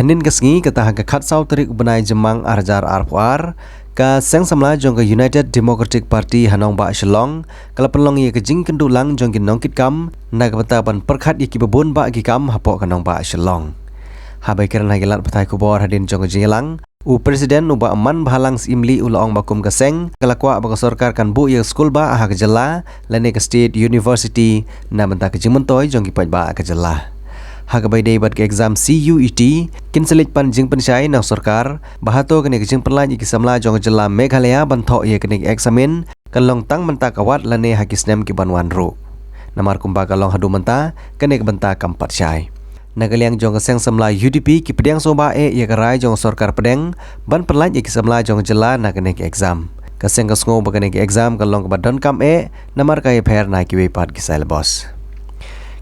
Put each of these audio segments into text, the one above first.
Hanin kesengi kata ke khatsau terik benai jemang arjar arpuar ka seng samla jong ke United Democratic Party hanong ba Shillong kala penlong ye ke jing kendulang jong ki nongkit kam na ka bata ban perkhat ye ki bebun ba ki kam hapok kanong ba Shillong. Habai kiran hagilat patai kubor hadin jong ke jingelang Presiden uba aman bahalang simli ulaong bakum keseng kelakwa baka sorkar kan bu ye skul ba aha kejela lene ke State University na benta ke jimentoy jong ki ba kejela. Hagabai day bat ke exam CUET kin selit pan jing pensyai nang sorkar bahato kene ke jing penlaj ki samla jong jela Meghalaya banthok ye kene eksamen kan long tang menta kawat lene hakisnem ki banwan ru. Namar kumba kalong hadu menta kene ke benta kampat syai. Nagaliang jong keseng semla UDP ki pedang soba ye karai jong sorkar pedang ban perlaj ki semla jong jela na kene ki exam. Keseng kesngo bakane ki exam kalong ke badon kam namar kai pher na ki wepat ki sel bos.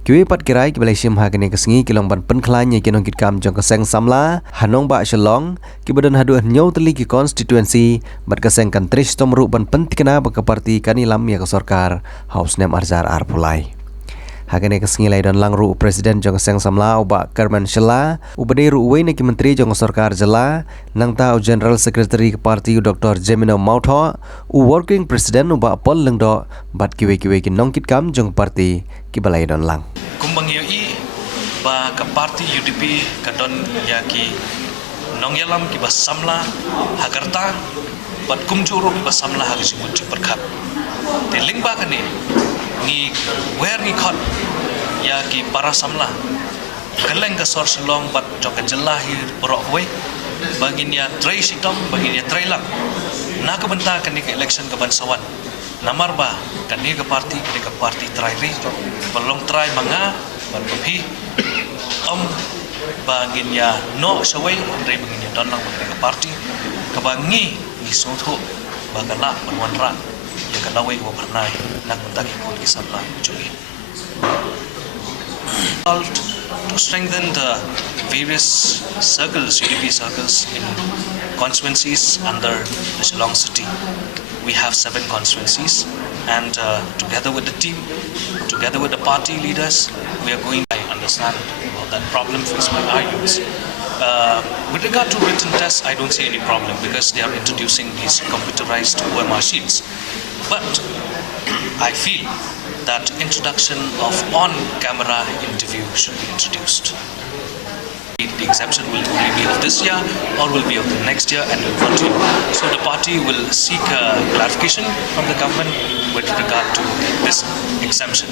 Kiwi pat kirai ki balai sim ha kene kesengi kilong ban penklan ye kinong kit kam jong keseng samla hanong ba Shillong ki badon hadu nyau teli ki constituency bat keseng kan trish tomru ban pentikna ba ke parti kanilam ye ke sorkar house nem arjar arpulai. Hakene kesengi lai don langru presiden jong keseng samla uba Kerman Shela ubade ru uwe ki menteri jong sorkar jela nang ta general secretary ke parti Dr. Jemino Mautho working president uba pol lengdo bat kiwe ki nongkit kam jong parti ki balai don lang. Kumbang yoi ba ka parti UDP kadon yaki nongyalam ki basamla hagarta bat kumjuru basamla hagisimut perkat teling ba kani ni wer ni khot yaki para samla keleng ka sor Shillong bat jok jelahir borok we baginya trai sitom baginya trai lang na ka benta kani ke election ka bansawan namar ba kani ka parti trai ri belum trai manga ban pi baginya no sawai dari baginya don lang ka parti ka bangi ni sotho bagala banwanra ya kalawai wa pernai nak mentaki pun kisahlah cuy. To strengthen the various circles, UDP circles in constituencies under the Shillong city. We have 7 constituencies and together with the team, together with the party leaders, we are going to understand that problem faced by our youths. With regard to written tests, I don't see any problem because they are introducing these computerized OMR sheets. But I feel that introduction of on-camera interview should be introduced. The exemption will only be of this year or will be of the next year and will continue. So the party will seek clarification from the government with regard to this exemption.